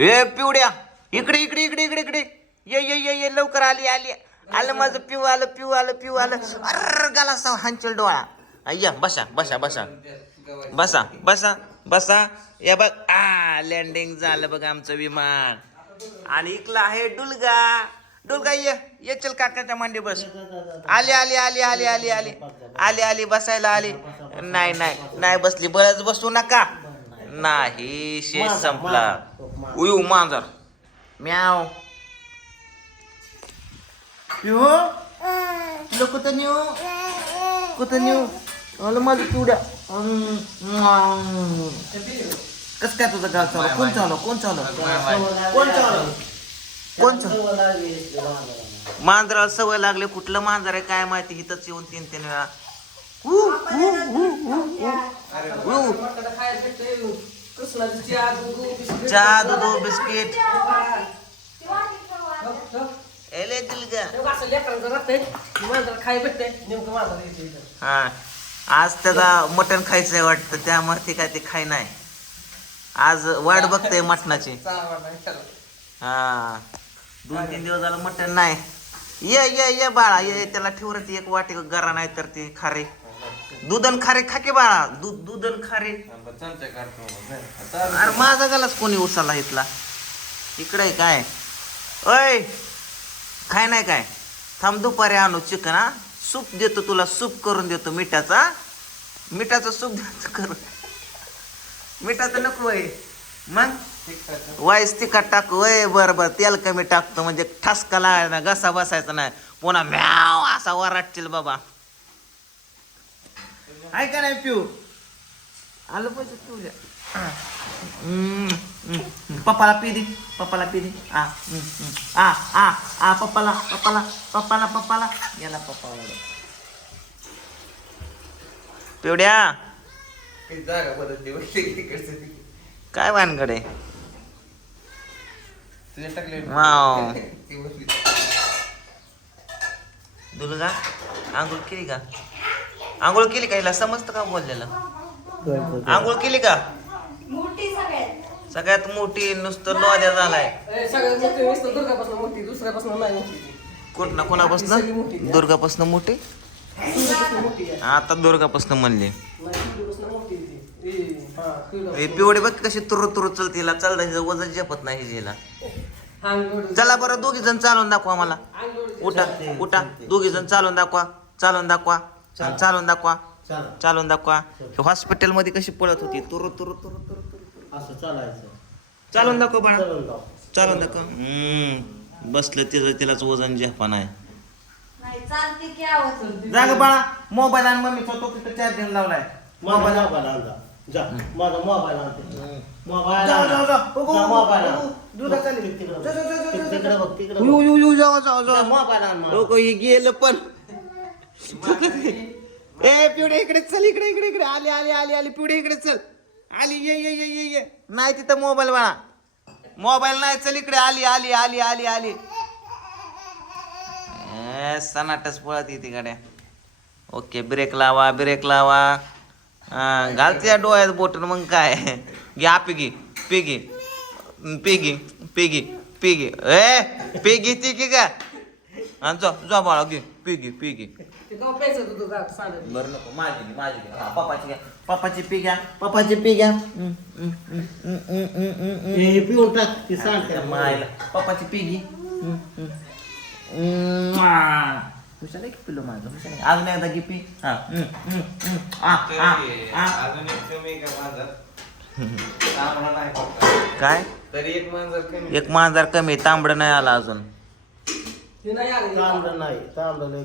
ए पिवड्या इकडे इकडे इकडे इकडे इकडे. ये ये ये ये लवकर आली आली. आलं माझं पिऊ आलं पिऊ आलं पिऊ आलं. अर गाला असा हांचल डोळा. या बसा बसा बसा. बसा बसा बसा. या बघ आ लँडिंग झालं बघ आमचं विमान. आणि इकला आहे डुलगा. डुलगा ये ये चल काकाच्या मांडी बस. आली आली आली आली आली आली. आली आली बसायला आली. नाही नाही नाही बसली. बरंच बसू नका. नाही शेष संपला. उयू मांजर. म्याव. पिऊ तुला कुठं नेऊ? कुठं नेऊ? आलं माझं पिवड्या कस काय तुझं गाव चालू? कोण चालू? कोण चालू? कोण चालू? कोण चालू? मांजराला सवय लागले. कुठलं मांजर आहे काय माहिती? इथंच येऊन तीन तीन वेळा. चहा दूध बिस्किट. एले हा. आज त्याला मटण खायचंय वाटतं. त्यामुळे ते काय ते खाय नाही. आज वाट बघते मटणाची. हा. दोन तीन दिवस झालं मटण नाही. ये ये ये बाळा. ये त्याला ठेवत एक वाटी गरा नाही तर ती खारे. दुधन खारे खा की बाळा दूध दुधन खारे. अरे माझा गालाच कोणी उचलला इथला? इकडे काय? ओय काय नाही काय? थांब दुपारी आणू चिकन हा. सूप देतो तुला सूप करून देतो मिठाचा. मिठाचं सूप देतो करून. मिठाचं नको वय मग? वाईस तिखट टाकू. वय बरं बरं. तेल कमी टाकतो. म्हणजे ठसका लागायचा नाही घसा बसायचा नाही. पुन्हा म्याव असा वराटतील बाबा. ऐका नाही पिऊ? आलं पाहिजे हम्म. पप्पाला पी दे पप्पाला पी दे. आ. आ आ आ पप्पाला पप्पाला पप्पाला पप्पाला. याला पप्पा पिवड्या. काय वानगडे? वाव. दुलगा आंघोळ केली का? आंघोळ केली का हिला? समजतं का बोललेलं? आंघोळ केली का? मोठी सगळ्यात. सगळ्यात मोठी नुसतं नोद्या झालाय. सगळ्यात मोठी वस्तू दुर्गापासून मोठी दुसऱ्यापासून नाही मोठी. कुठं कोणापासून? दुर्गापासून मोठी? आता दुर्गापासून म्हणली. हा, पिवडी बघ कशी तुरु तुरु चलते हिला चालता वजन झेपत नाही हिला. चला बरं दोघी जण चालून दाखवा मला. उठा उठा दोघी जण चालून दाखवा चालून दाखवा. चालून दाखवा. चालून दाखवा. हॉस्पिटलमध्ये कशी पळत होती? तुरु तुरु तुरु तुरु तुरु असं चालायचं. चालून दाखव बाळा. चलन जाऊ. चालून दाखव. हम्म. बसलं तिचं तिलाच वजन झेपा नाही नाही चालते की आवाज जाग बाळा. मोबाईल आणि मम्मीचा तो तिथं चार्जिंग लावलाय. मोबाईल मोबाईल आणला. जा. माझा मोबाईल आणते मोबाईल जाऊ, आणा. जाऊ, जाऊ. बघू, जा, बघू, मोबाईल बघू. आण. दुधात चालली. तिक- तिकडं जा, जा, जा, जा, तिक- जा, तिकडं बघ तिकडं यू बघ. यू यू जाऊ जा, मोबाईल आण मला. लोक ही गेलं पण. ए पिवडे इकडे चल इकडे इकडे इकडे. आली आली आली आली. पिवडे इकडे चल. आली ये ये ये ये ये. नाही तिथं मोबाईल बाळा मोबाईल नाही चल इकडे. आली आली आली आली आली. ए, सनाटच पळत येते गाड्या ओके ब्रेक लावा ब्रेक लावा. घालते या डोळ्यात बोटन मग काय? घ्या पिगी पिगी. Piggy piggy piggy. ए पिगी ती की? का जो जा बाळा घे. पिगी पिगी. प्यायचं. बरं नको माझी घे माझी घे. हा पप्पाची घ्या. पप्पाची पी घ्या. पप्पाची पी घ्या. हम्म, हम्म, हम्म, हम्म, हम्म, हम्म, हम्म, हम्म. हे हे पिऊन टाक ती त्या मायला. पप्पाची पी घे. हम्म, हम्म. हम्म, आ. हुशार आहे की पिलो माझं? हुशार आहे. अजून एकदा घे पी. हा. हम्म, हम्म, हम्म. आ, आ, आ. काय? तरी एक मांजर कमी एक मांजर कमी तांबड नाही आला अजून. ते नाही आलं. तांबडं नाही तांबडं नाही